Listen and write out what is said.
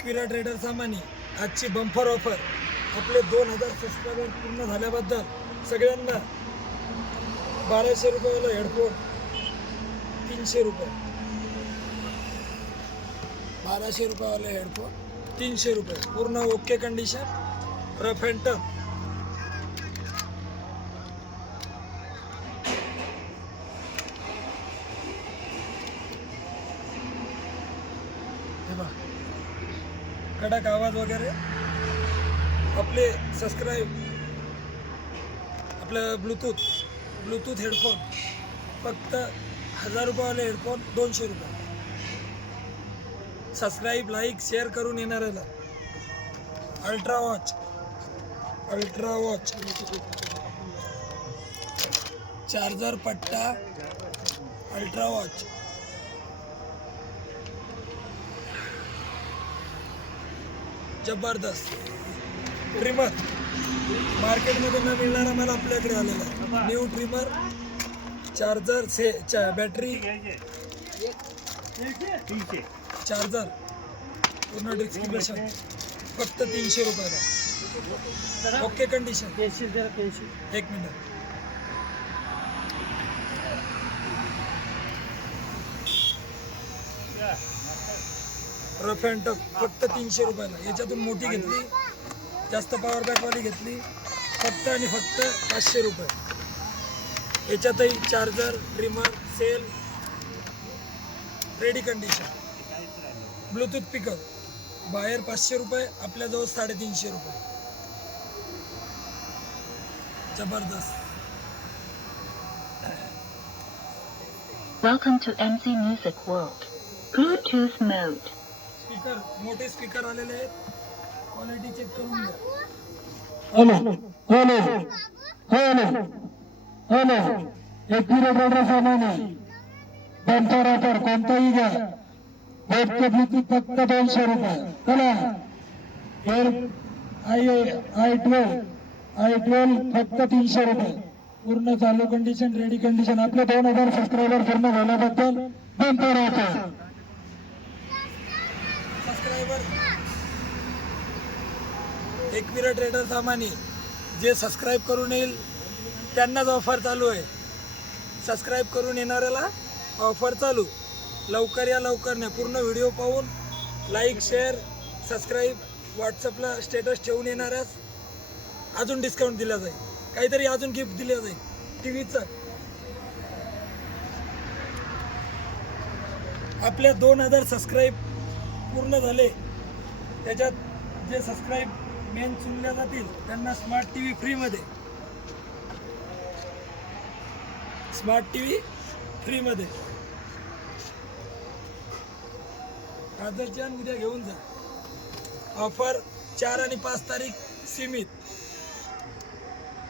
क्विरा trader सामानी आजची bumper offer आपले दोन हजार सबस्क्रायबर पूर्ण झाल्याबद्दल सगळ्यांना बाराशे रुपयाला हेडफोन तीनशे रुपये. बाराशे रुपयावाले हेडफोन तीनशे रुपये. पूर्ण okay condition rough and tough हे बघा. कडक आवाज वगैरे. आपले सबस्क्राईब आपलं ब्लूटूथ ब्लूटूथ हेडफोन फक्त हजार रुपयावाले हेडफोन दोनशे रुपये. सबस्क्राईब लाईक शेअर करून येणाऱ्याला. Ultra watch ultra watch charger पट्टा. अल्ट्रा वॉच जबरदस्त. ट्रिमर. मार्केटमध्ये न मिळणारा मला आपल्याकडे आलेला आहे. न्यू ट्रिमर चार्जर से चा बॅटरी चार्जर पूर्ण डिस्क्रिप्शन फक्त तीनशे रुपयाला. Okay condition. एक मिनिट. रफ अँड टफ फक्त तीनशे रुपयाला. याच्यातून मोठी घेतली जास्त पॉवर बॅकवाली घेतली फक्त आणि फक्त पाचशे रुपये. याच्यातही charger trimmer cell ready condition Bluetooth pickup बाहेर पाचशे रुपये आपल्याजवळ साडेतीनशे रुपये. जबरदस्त. Welcome to MC Music World. Bluetooth mode. Speaker मोठे स्पीकर आलेले आहेत. क्वालिटी चेक करून घ्या. हो हॅलो हो हो हॅलो कोणताही घ्या. भेट किती फक्त दोनशे रुपये. चला. Air I I twelve I twelve फक्त तीनशे रुपये. पूर्ण चालू कंडिशन रेडी कंडिशन आपले दोन हजार सबस्क्रायबर पूर्ण झाल्याबद्दल bumper offer subscriber Ekvira trader सामानी जे सबस्क्राईब करून येईल त्यांनाच ऑफर चालू आहे. सबस्क्राईब करून येणाऱ्याला ऑफर चालू. लवकर या लवकर नाही. पूर्ण व्हिडिओ पाहून लाईक शेअर सबस्क्राईब व्हॉट्सअपला स्टेटस ठेवून येणाऱ्यास अजून डिस्काउंट दिला जाईल. काहीतरी अजून गिफ्ट दिलं जाईल. टी व्हीचं आपल्या दोन हजार सबस्क्राईब पूर्ण झाले त्याच्यात जे सबस्क्राईब मेन चुनल्या जातील त्यांना स्मार्ट टी व्ही फ्रीमध्ये स्मार्ट टी व्ही फ्रीमध्ये आजच्या उद्या घेऊन जा. ऑफर चार आणि पाच तारीख सीमित.